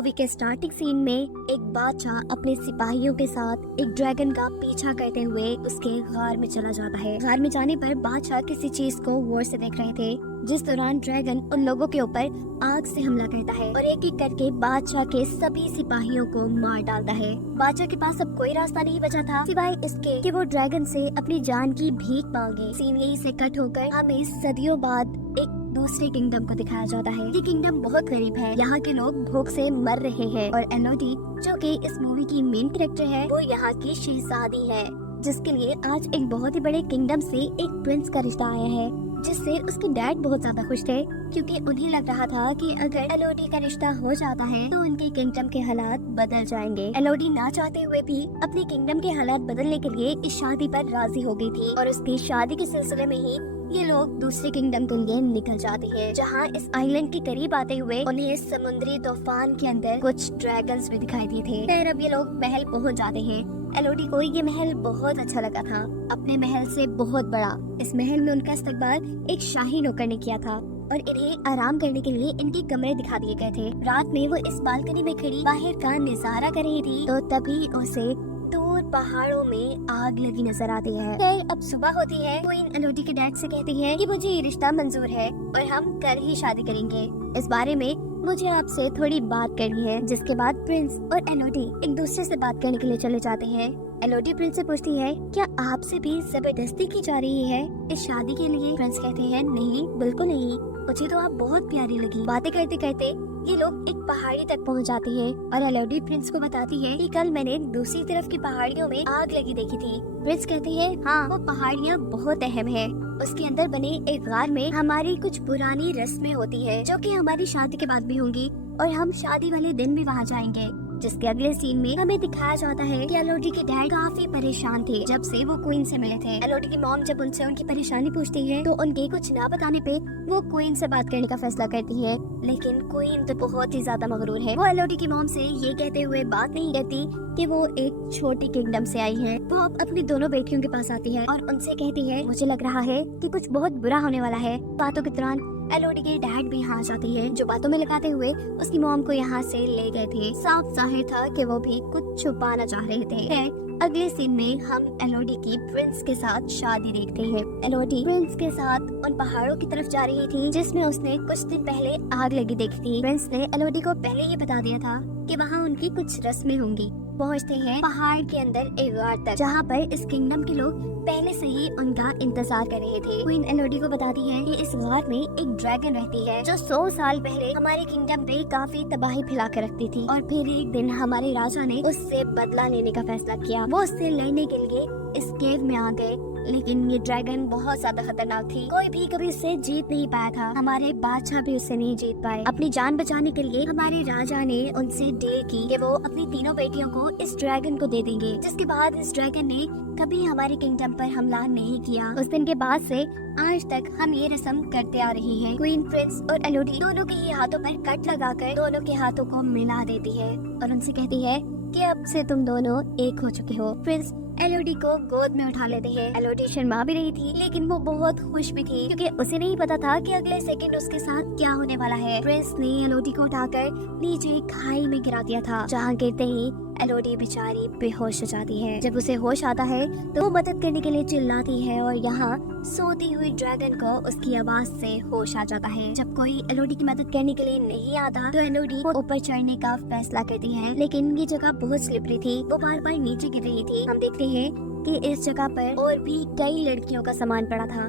Movie के starting scene में एक बादशाह अपने सिपाहियों के साथ एक ड्रैगन का पीछा करते हुए उसके गार में चला जाता है। गार में जाने पर बादशाह किसी चीज को गौर से देख रहे थे, जिस दौरान ड्रैगन उन लोगों के ऊपर आग से हमला करता है और एक एक करके बादशाह के सभी सिपाहियों को मार डालता है। बादशाह के पास अब कोई रास्ता नहीं बचा था सिवाय इसके कि वो ड्रैगन से अपनी जान की भीख मांगे। सीन यहीं से कट होकर हमें सदियों बाद एक दूसरे किंगडम को दिखाया जाता है। ये किंगडम बहुत गरीब है, यहाँ के लोग भूख से मर रहे हैं और एलोडी जो कि इस मूवी की मेन कैरेक्टर है वो यहाँ की शहजादी है, जिसके लिए आज एक बहुत ही बड़े किंगडम से एक प्रिंस का रिश्ता आया है, जिससे उसके डैड बहुत ज्यादा खुश थे क्योंकि उन्हें लग रहा था कि अगर एलोडी का रिश्ता हो जाता है तो उनके किंगडम के हालात बदल जाएंगे। एलोडी ना चाहते हुए भी अपने किंगडम के हालात बदलने के लिए इस शादी पर राजी हो गई थी और उसकी शादी के सिलसिले में ही ये लोग दूसरे किंगडम के लिए निकल जाते हैं, जहाँ इस आइलैंड के करीब आते हुए उन्हें समुद्री तूफान के अंदर कुछ ड्रैगन्स भी दिखाई दिए थे। फिर अब ये लोग महल पहुँच जाते हैं। एलोडी को ये महल बहुत अच्छा लगा था, अपने महल से बहुत बड़ा। इस महल में उनका इस्तकबाल एक शाही नौकर ने किया था और इन्हें आराम करने के लिए इनके कमरे दिखा दिए गए थे। रात में वो इस बालकनी में खड़ी बाहर का नजारा कर रही थी तो तभी उसे दूर पहाड़ों में आग लगी नजर आती है। फिर अब सुबह होती है, क्वीन एलोडी के डैड से कहती है कि मुझे ये रिश्ता मंजूर है और हम कल ही शादी करेंगे। इस बारे में मुझे आपसे थोड़ी बात करनी है। जिसके बाद प्रिंस और एलोडी एक दूसरे से बात करने के लिए चले जाते हैं। एलोडी प्रिंस से पूछती है क्या आपसे भी जबरदस्ती की जा रही है इस शादी के लिए? प्रिंस कहते हैं नहीं, बिल्कुल नहीं, मुझे तो आप बहुत प्यारी लगी। बातें करते करते ये लोग एक पहाड़ी तक पहुंच जाते हैं और एलोडी प्रिंस को बताती है कि कल मैंने दूसरी तरफ की पहाड़ियों में आग लगी देखी थी। प्रिंस कहते हैं हाँ, वो पहाड़ियाँ बहुत अहम है। उसके अंदर बने एक गार में हमारी कुछ पुरानी रस्में होती है जो कि हमारी शादी के बाद भी होंगी और हम शादी वाले दिन भी वहाँ जाएंगे। जिसके अगले सीन में हमें दिखाया जाता है कि एलोडी के डैड काफी परेशान थे जब से वो क्वीन से मिले थे। एलोडी की मॉम जब उनसे उनकी परेशानी पूछती है तो उनके कुछ ना बताने पे वो क्वीन से बात करने का फैसला करती है, लेकिन क्वीन तो बहुत ही ज्यादा मगरूर है। वो एलोडी की मॉम से ये कहते हुए बात नहीं कहती कि वो एक छोटी किंगडम से आई है। वो अब अपनी दोनों बेटियों के पास आती है और उनसे कहती है मुझे लग रहा है कि कुछ बहुत बुरा होने वाला है। बातों के दौरान एलोडी के डैड भी यहाँ जाते हैं जो बातों में लगाते हुए उसकी मॉम को यहाँ से ले गए थे। साफ जाहिर था कि वो भी कुछ छुपाना चाह रहे थे। अगले सीन में हम एलोडी की प्रिंस के साथ शादी देखते हैं। एलोडी प्रिंस के साथ उन पहाड़ों की तरफ जा रही थी जिसमें उसने कुछ दिन पहले आग लगी देखी थी। प्रिंस ने एलोडी को पहले ही बता दिया था कि वहाँ उनकी कुछ रस्में होंगी। पहुँचते हैं पहाड़ के अंदर एक गार तक जहाँ पर इस किंगडम के लोग पहले से ही उनका इंतजार कर रहे थे। क्वीन एलोडी को बताती है कि इस गार में एक ड्रैगन रहती है जो 100 साल पहले हमारे किंगडम पे काफी तबाही फैला कर रखती थी और फिर एक दिन हमारे राजा ने उससे बदला लेने का फैसला किया। वो उससे लड़ने के लिए इस केव में आ गए, लेकिन ये ड्रैगन बहुत ज्यादा खतरनाक थी, कोई भी कभी उससे जीत नहीं पाया था। हमारे बादशाह भी उससे नहीं जीत पाए। अपनी जान बचाने के लिए हमारे राजा ने उनसे डील की कि वो अपनी तीनों बेटियों को इस ड्रैगन को दे देंगे। जिसके बाद इस ड्रैगन ने कभी हमारे किंगडम पर हमला नहीं किया। उस दिन के बाद से आज तक हम ये रस्म करते आ रही हैं। क्वीन प्रिंस और एलोडी दोनों के ही हाथों पर कट लगाकर दोनों के हाथों को मिला देती है और उनसे कहती है कि अब से तुम दोनों एक हो चुके हो। प्रिंस एलोडी को गोद में उठा लेते हैं। एलोडी शर्मा भी रही थी लेकिन वो बहुत खुश भी थी क्योंकि उसे नहीं पता था कि अगले सेकंड उसके साथ क्या होने वाला है। प्रिंस ने एलोडी को उठाकर नीचे खाई में गिरा दिया था, जहाँ गिरते ही एलोडी बेचारी बेहोश हो जाती है। जब उसे होश आता है तो वो मदद करने के लिए चिल्लाती है और यहाँ सोती हुई ड्रैगन को उसकी आवाज से होश आ जाता है। जब कोई एलोडी की मदद करने के लिए नहीं आता तो एलोडी ऊपर चढ़ने का फैसला करती है, लेकिन ये जगह बहुत स्लिपरी थी, वो बार बार नीचे गिर रही थी। हम देखते हैं कि इस जगह पर और भी कई लड़कियों का सामान पड़ा था।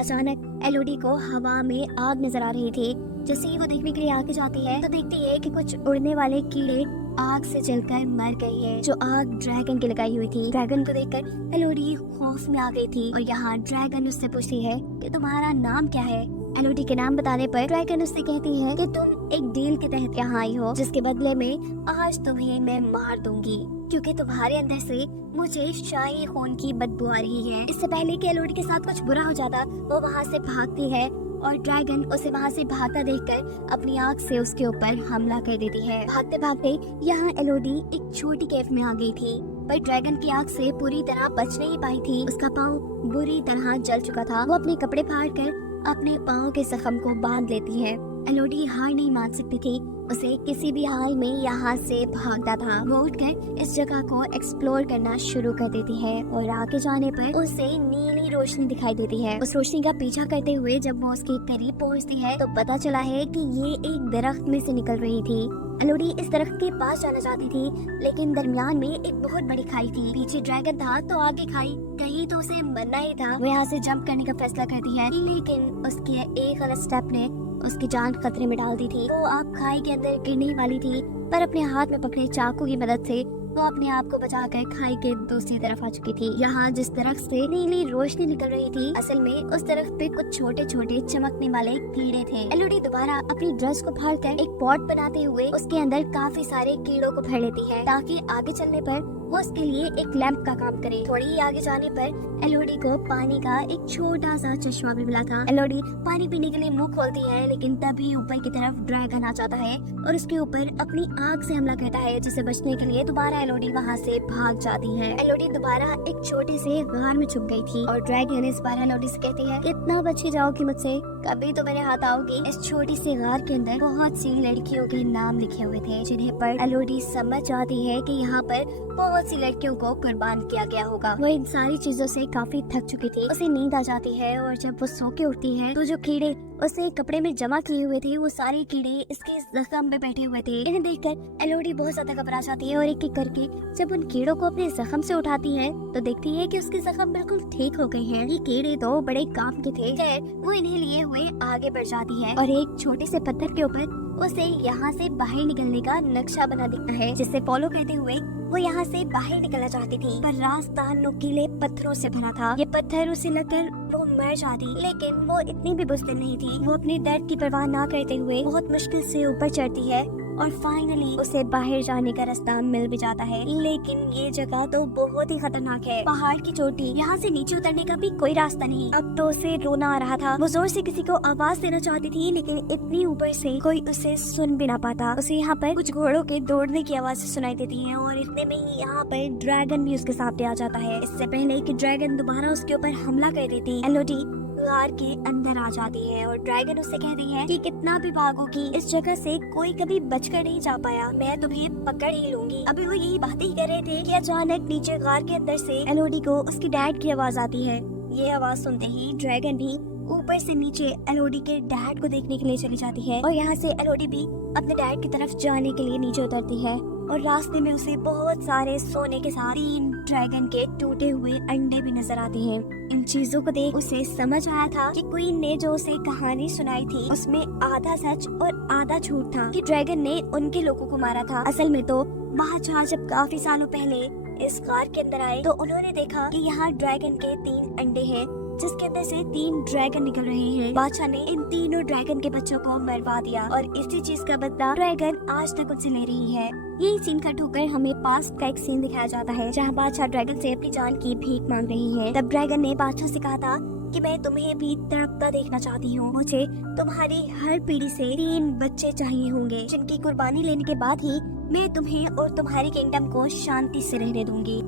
अचानक एलोडी को हवा में आग नजर आ रही थी। जैसे ही वो देखने के लिए आगे जाती है तो देखती है कि कुछ उड़ने वाले कीड़े आग से जलकर मर गई है जो आग ड्रैगन की लगाई हुई थी। ड्रैगन को देखकर एलोडी खौफ में आ गई थी और यहाँ ड्रैगन उससे पूछती है कि तुम्हारा नाम क्या है। एलोडी के नाम बताने पर ड्रैगन उससे कहती है कि तुम एक डील के तहत यहाँ आई हो, जिसके बदले में आज तुम्हें मैं मार दूंगी क्योंकि तुम्हारे अंदर से मुझे शाही खून की बदबू आ रही है। इससे पहले कि एलोडी के साथ कुछ बुरा हो जाता वो वहाँ से भागती है और ड्रैगन उसे वहाँ से भागता देखकर अपनी आँख से उसके ऊपर हमला कर देती है। भागते भागते यहाँ एलोडी एक छोटी केव में आ गई थी, पर ड्रैगन की आँख से पूरी तरह बच नहीं पाई थी। उसका पाँव बुरी तरह जल चुका था। वो अपने कपड़े फाड़ कर अपने पाँव के जख्म को बांध लेती है एलोडी हार नहीं मान सकती थी। उसे किसी भी हाल में यहाँ से भागना था। वो उठकर इस जगह को एक्सप्लोर करना शुरू कर देती है और आगे जाने पर उसे नीली रोशनी दिखाई देती है। उस रोशनी का पीछा करते हुए जब वो उसके करीब पहुँचती है तो पता चला है कि ये एक दरख्त में से निकल रही थी। एलोडी इस दरख्त के पास जाना चाहती थी, लेकिन दरमियान में एक बहुत बड़ी खाई थी। पीछे ड्रैगन था तो आगे खाई, कहीं तो उसे मरना ही था। वो यहाँ से जंप करने का फैसला करती है, लेकिन उसके एक गलत स्टेप ने उसकी जान खतरे में डाल दी थी। वो अब खाई के अंदर गिरने वाली थी, पर अपने हाथ में पकड़े चाकू की मदद से वो अपने आप को बचाकर खाई के दूसरी तरफ आ चुकी थी। यहाँ जिस दरख्त से नीली रोशनी निकल रही थी, असल में उस दरख्त पे कुछ छोटे छोटे चमकने वाले कीड़े थे। एलोडी दोबारा अपनी ड्रेस को फाड़कर एक पॉट बनाते हुए उसके अंदर काफी सारे कीड़ों को भर लेती है, ताकि आगे चलने पर वो उसके लिए एक लैंप का काम करे। थोड़ी ही आगे जाने पर एलोडी को पानी का एक छोटा सा चश्मा भी मिला था। एलोडी पानी पीने के लिए मुंह खोलती है, लेकिन तभी ऊपर की तरफ ड्रैगन आ जाता है और उसके ऊपर अपनी आग से हमला करता है, जिसे बचने के लिए दोबारा एलोडी वहाँ से भाग जाती है। एलोडी दोबारा एक छोटे से गार में छुप गई थी और ड्रैगन इस बार एलोडी से कहती है, कितना बची जाओगी मुझसे, कभी तो मेरे हाथ आओगी। इस छोटी सी गार के अंदर बहुत सी लड़कियों के नाम लिखे हुए थे, जिन्हें पर एलोडी समझ जाती है कि यहाँ पर बहुत सी लड़कियों को कुर्बान किया गया होगा। वो इन सारी चीजों से काफी थक चुकी थी। उसे नींद आ जाती है और जब वो सो के उठती है तो जो कीड़े उसे कपड़े में जमा किए हुए थे, वो सारे कीड़े इसके जख्म में बैठे हुए थे। इन्हें देखकर एलोडी बहुत ज्यादा घबरा जाती है और एक एक करके जब उन कीड़ों को अपने जख्म से उठाती है तो देखती है कि उसके जख्म बिल्कुल ठीक हो गए हैं। ये कीड़े तो बड़े काम के थे। खैर वो इन्हें लिए हुए आगे बढ़ जाती है और एक छोटे से पत्थर के ऊपर उसे यहाँ से बाहर निकलने का नक्शा बना दिखता है, जिसे फॉलो करते हुए वो यहाँ से बाहर निकलना चाहती थी, पर रास्ता नुकीले पत्थरों से भरा था। ये पत्थर उसे लगकर वो मर जाती, लेकिन वो इतनी भी बुज़दिल नहीं थी। वो अपने दर्द की परवाह ना करते हुए बहुत मुश्किल से ऊपर चढ़ती है और फाइनली उसे बाहर जाने का रास्ता मिल भी जाता है। लेकिन ये जगह तो बहुत ही खतरनाक है। पहाड़ की चोटी, यहाँ से नीचे उतरने का भी कोई रास्ता नहीं। अब तो उसे रोना आ रहा था। वो जोर से किसी को आवाज देना चाहती थी, लेकिन इतनी ऊपर से कोई उसे सुन भी ना पाता। उसे यहाँ पर कुछ घोड़ों के दौड़ने की आवाज सुनाई देती है और इतने में ही यहाँ पर ड्रैगन भी उसके सामने आ जाता है। इससे पहले कि ड्रैगन दोबारा उसके ऊपर हमला कर देती, एलोडी गार के अंदर आ जाती है और ड्रैगन उससे कहती है कि कितना भी भागोगी, इस जगह से कोई कभी बचकर नहीं जा पाया, मैं तुम्हें पकड़ ही लूंगी। अभी वो यही बातें ही कर रहे थे कि अचानक नीचे गार के अंदर से एलोडी को उसकी डैड की आवाज आती है। ये आवाज सुनते ही ड्रैगन भी ऊपर से नीचे एलोडी के डैड को देखने के लिए चली जाती है और यहाँ से एलोडी भी अपने डैड की तरफ जाने के लिए नीचे उतरती है और रास्ते में उसे बहुत सारे सोने के साथ 3 ड्रैगन के टूटे हुए अंडे भी नजर आते हैं। इन चीजों को देख उसे समझ आया था कि क्वीन ने जो उसे कहानी सुनाई थी उसमें आधा सच और आधा झूठ था, कि ड्रैगन ने उनके लोगों को मारा था। असल में तो बादशाह जब काफी सालों पहले इस गार के अंदर आए तो उन्होंने देखा कि यहाँ ड्रैगन के 3 अंडे हैं, जिसके अंदर से 3 ड्रैगन निकल रहे हैं। बादशाह ने इन तीनों ड्रैगन के बच्चों को मरवा दिया और इसी चीज का बदला ड्रैगन आज तक उनसे ले रही है। यही सीन कट होकर हमें पास्ट का एक सीन दिखाया जाता है, जहाँ बादशाह ड्रैगन से अपनी जान की भीख मांग रही है। तब ड्रैगन ने बादशाह से कहा था कि मैं तुम्हें भी तड़पता देखना चाहती हूँ, मुझे तुम्हारी हर पीढ़ी से 3 बच्चे चाहिए होंगे, जिनकी कुर्बानी लेने के बाद ही मैं तुम्हें और तुम्हारी किंगडम को शांति से रहने दूंगी।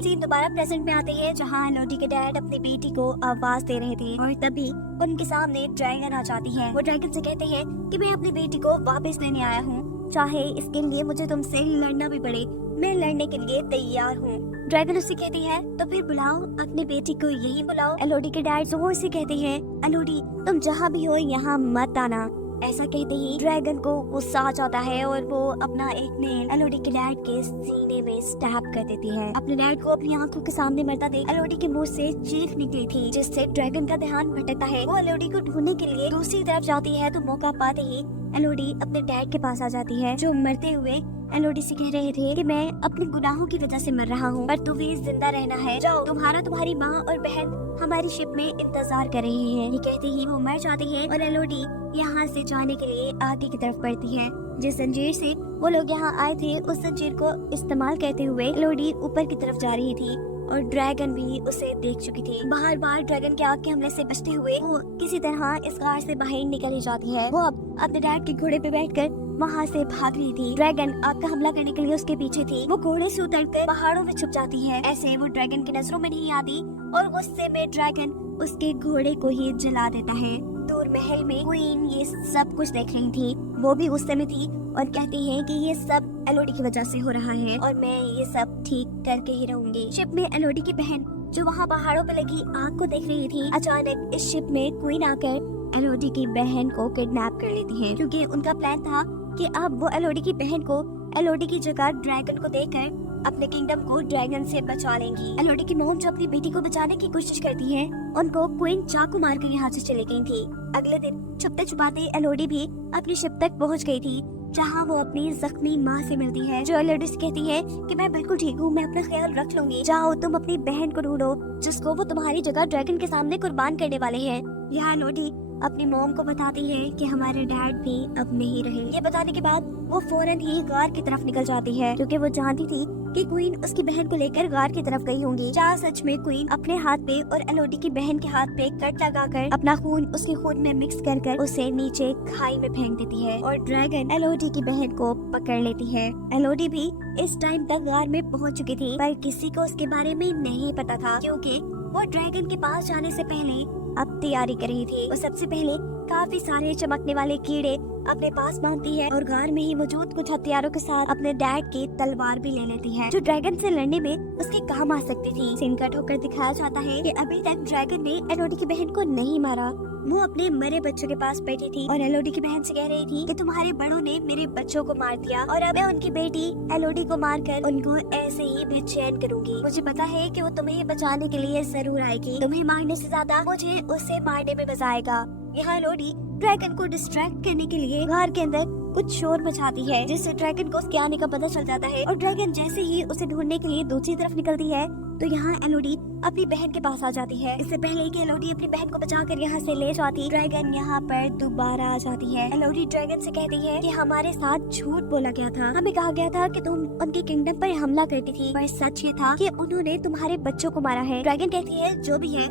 सीन दोबारा प्रेजेंट में आते हैं, जहाँ एलोडी के डैड अपनी बेटी को आवाज दे रहे थे और तभी उनके सामने ड्रैगन आ जाती है। वो ड्रैगन से कहते हैं कि मैं अपनी बेटी को वापस लेने आया हूँ, चाहे इसके लिए मुझे तुमसे लड़ना भी पड़े, मैं लड़ने के लिए तैयार हूँ। ड्रैगन उससे कहती है तो फिर बुलाओ अपनी बेटी को, यही बुलाओ। एलोडी के डैड जोर से कहते हैं एलोडी तुम जहाँ भी हो यहाँ मत आना। ऐसा कहते ही ड्रैगन को गुस्सा आ जाता है और वो अपना एक नेल एलोडी के डैड के सीने में स्टैब कर देती है। अपने डैड को अपनी आंखों के सामने मरता देख एलोडी के मुंह से चीख निकली थी, जिससे ड्रैगन का ध्यान भटकता है। वो एलोडी को ढूंढने के लिए दूसरी तरफ जाती है तो मौका पाते ही एलोडी अपने डैड के पास आ जाती है, जो मरते हुए एलोडी से कह रहे थे कि मैं अपने गुनाहों की वजह से मर रहा हूँ, पर तुम्हें जिंदा रहना है, जाओ तुम्हारी माँ और बहन हमारी शिप में इंतजार कर रही है। ये कहते ही वो मर जाती है और एलोडी यहाँ से जाने के लिए आगे की तरफ बढ़ती है। जिस जंजीर से वो लोग यहाँ आए थे उस जंजीर को इस्तेमाल करते हुए एलोडी ऊपर की तरफ जा रही थी और ड्रैगन भी उसे देख चुकी थी। बार बार ड्रैगन के आग के हमले से बचते हुए वो किसी तरह इस गार से बाहर निकल ही जाती है। वो अब अपने डैड के घोड़े पे बैठकर वहाँ से भाग रही थी। ड्रैगन आग का हमला करने के लिए उसके पीछे थी। वो घोड़े से उतरकर पहाड़ों में छुप जाती है। ऐसे वो ड्रैगन की नजरों में नहीं आती और गुस्से में ड्रैगन उसके घोड़े को ही जला देता है। दूर महल में क्वीन ये सब कुछ देख रही थी। वो भी गुस्से में थी और कहती है कि ये सब एलोडी की वजह से हो रहा है और मैं ये सब ठीक करके ही रहूंगी। शिप में एलोडी की बहन जो वहाँ पहाड़ों पे लगी आग को देख रही थी, अचानक इस शिप में क्वीन आकर एलोडी की बहन को किडनैप कर लेती है, क्योंकि उनका प्लान था कि अब वो एलोडी की बहन को एलोडी की जगह ड्रैगन को देकर अपने किंगडम को ड्रैगन से बचा लेंगी। एलोडी की मॉम जो अपनी बेटी को बचाने की कोशिश करती है, उनको क्वीन चाकू मारकर यहाँ से चली गई थी। अगले दिन छुपते छुपाते एलोडी भी अपनी शिप तक पहुँच गई थी, जहाँ वो अपनी जख्मी माँ से मिलती है, जो एलोडी से कहती है कि मैं बिल्कुल ठीक हूँ, मैं अपना ख्याल रख लूंगी, जाओ तुम अपनी बहन को ढूंढो जिसको वो तुम्हारी जगह ड्रैगन के सामने कुर्बान करने वाले हैं। यहाँ एलोडी अपनी मॉम को बताती है कि हमारे डैड भी अब नहीं रहे। ये बताने के बाद वो फौरन ही गार की तरफ निकल जाती है, क्योंकि वो जानती थी कि क्वीन उसकी बहन को लेकर गार की तरफ गई होंगी। क्या सच में क्वीन अपने हाथ पे और एलोडी की बहन के हाथ पे कट लगाकर अपना खून उसके खून में मिक्स कर उसे नीचे खाई में फेंक देती है और ड्रैगन एलोडी की बहन को पकड़ लेती है। एलोडी भी इस टाइम तक गार में पहुंच चुकी थी, पर किसी को उसके बारे में नहीं पता था, क्योंकि वो ड्रैगन के पास जाने से पहले अब तैयारी कर रही थी। वो सबसे पहले काफी सारे चमकने वाले कीड़े अपने पास बांधती है और गार में ही मौजूद कुछ हथियारों के साथ अपने डैड की तलवार भी ले लेती है, जो ड्रैगन से लड़ने में उसके काम आ सकती थी। सीन कट होकर दिखाया जाता है कि अभी तक ड्रैगन ने एलोडी की बहन को नहीं मारा। वो अपने मरे बच्चों के पास बैठी थी और एलोडी की बहन से कह रही थी कि तुम्हारे बड़ों ने मेरे बच्चों को मार दिया और अब मैं उनकी बेटी एलोडी को मारकर उनको ऐसे ही बेचैन करूंगी। मुझे पता है कि वो तुम्हें बचाने के लिए जरूर आएगी, तुम्हें मारने से ज्यादा मुझे उसे मारने में मजा आएगा। यहाँ एलोडी ड्रैगन को डिस्ट्रैक्ट करने के लिए घर के अंदर कुछ शोर मचाती है, जिससे ड्रैगन को उसके आने का पता चल जाता है और ड्रैगन जैसे ही उसे ढूंढने के लिए दूसरी तरफ निकलती है, तो यहाँ एलोडी अपनी बहन के पास आ जाती है। इससे पहले कि एलोडी अपनी बहन को बचाकर यहाँ से ले जाती, ड्रैगन यहाँ पर दोबारा आ जाती है। एलोडी ड्रैगन से कहती है कि हमारे साथ झूठ बोला गया था, हमें कहा गया था कि तुम उनके किंगडम पर हमला करती थी, पर सच ये था कि उन्होंने तुम्हारे बच्चों को मारा है। ड्रैगन कहती है जो भी है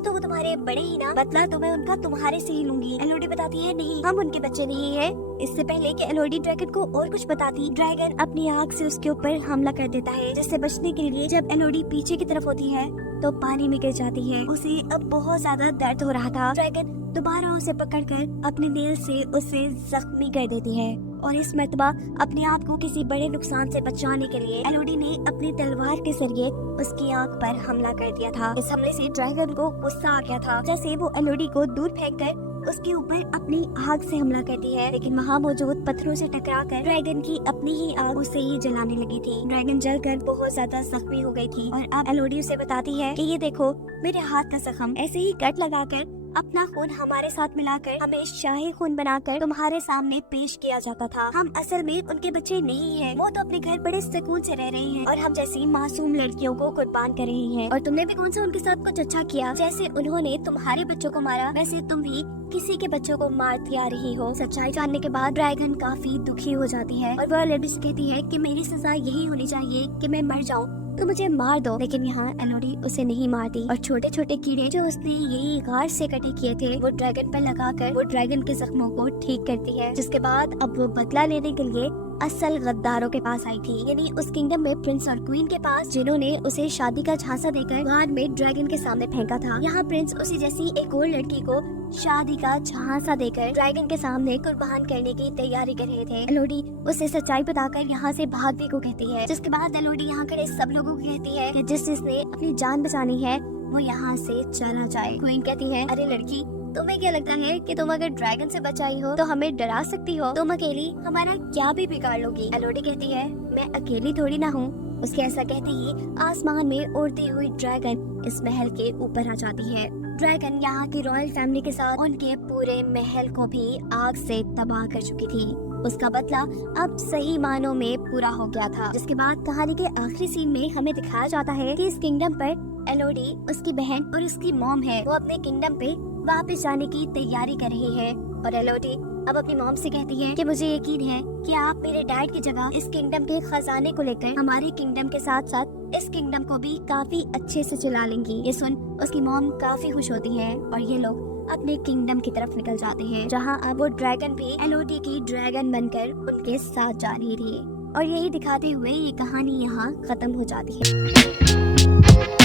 तो वो तुम्हारे बड़े ही ना, बदला तो मैं उनका तुम्हारे से ही लूंगी। एलोडी बताती है नहीं, हम उनके बच्चे नहीं है। इससे पहले कि एलोडी ड्रैगन को और कुछ बताती, ड्रैगन अपनी आग से उसके ऊपर हमला कर देता है, जिससे बचने के लिए जब एलोडी पीछे की तरफ होती है तो पानी में गिर जाती है। उसे अब बहुत ज्यादा दर्द हो रहा था। ड्रैगन दोबारा उसे पकड़कर अपने नेल से उसे जख्मी कर देती है और इस मर्तबा अपने आप को किसी बड़े नुकसान से बचाने के लिए एलोडी ने अपनी तलवार के जरिए उसकी आंख पर हमला कर दिया था। इस हमले से ड्रैगन को गुस्सा आ गया था, जैसे वो एलोडी को दूर फेंककर उसके ऊपर अपनी आग से हमला करती है, लेकिन वहाँ मौजूद पत्थरों से टकराकर ड्रैगन की अपनी ही आग उसे ही जलाने लगी थी। ड्रैगन जलकर बहुत ज्यादा जख्मी हो गई थी और अब एलोडी उसे बताती है कि ये देखो मेरे हाथ का जख्म, ऐसे ही कट लगाकर अपना खून हमारे साथ मिलाकर हमें शाही खून बनाकर तुम्हारे सामने पेश किया जाता था। हम असल में उनके बच्चे नहीं हैं, वो तो अपने घर बड़े सुकून से रह रहे हैं और हम जैसी मासूम लड़कियों को कुर्बान कर रही हैं। और तुमने भी कौन सा उनके साथ कुछ अच्छा किया? जैसे उन्होंने तुम्हारे बच्चों को मारा, वैसे तुम भी किसी के बच्चों को मारती आ रही हो। सच्चाई जानने के बाद ड्रैगन काफी दुखी हो जाती है और वह एलोडी से कहती है कि मेरी सजा यही होनी चाहिए कि मैं मर जाऊं, तो मुझे मार दो। लेकिन यहाँ एलोडी उसे नहीं मारती और छोटे छोटे कीड़े जो उसने यही गार से कटे किए थे वो ड्रैगन पर लगाकर वो ड्रैगन के जख्मों को ठीक करती है। जिसके बाद अब वो बदला लेने के लिए असल गद्दारों के पास आई थी, यानी उस किंगडम में प्रिंस और क्वीन के पास, जिन्होंने उसे शादी का झांसा देकर गार में ड्रैगन के सामने फेंका था। यहाँ प्रिंस उसी जैसी एक और लड़की को शादी का झांसा देकर ड्रैगन के सामने कुर्बान करने की तैयारी कर रहे थे। एलोडी उसे सच्चाई बताकर यहाँ से भागने को कहती है, जिसके बाद एलोडी यहाँ खड़े सब लोगों को कहती है कि जिसने अपनी जान बचानी है वो यहाँ से चला जाए। क्वीन कहती है अरे लड़की, तुम्हें क्या लगता है कि तुम अगर ड्रैगन से बचाई हो तो हमें डरा सकती हो? तुम अकेली हमारा क्या भी बिगाड़ लोगी। एलोडी कहती है मैं अकेली थोड़ी ना हूँ। उसके ऐसा कहते ही आसमान में उड़ती हुई ड्रैगन इस महल के ऊपर आ जाती है। ड्रैगन यहाँ की रॉयल फैमिली के साथ उनके पूरे महल को भी आग से तबाह कर चुकी थी। उसका बदला अब सही मानों में पूरा हो गया था। जिसके बाद कहानी के आखिरी सीन में हमें दिखाया जाता है कि इस किंगडम पर एलोडी, उसकी बहन और उसकी मॉम है, वो अपने किंगडम पे वापस जाने की तैयारी कर रही है। और एलोडी अब अपनी मॉम से कहती है कि मुझे यकीन है कि आप मेरे डैड की जगह इस किंगडम के खजाने को लेकर हमारे किंगडम के साथ साथ इस किंगडम को भी काफी अच्छे से चला लेंगी। ये सुन उसकी मॉम काफी खुश होती है और ये लोग अपने किंगडम की तरफ निकल जाते हैं, जहां अब वो ड्रैगन भी एलोडी की ड्रैगन बनकर उनके साथ जा रही थी। और यही दिखाते हुए ये कहानी यहाँ खत्म हो जाती है।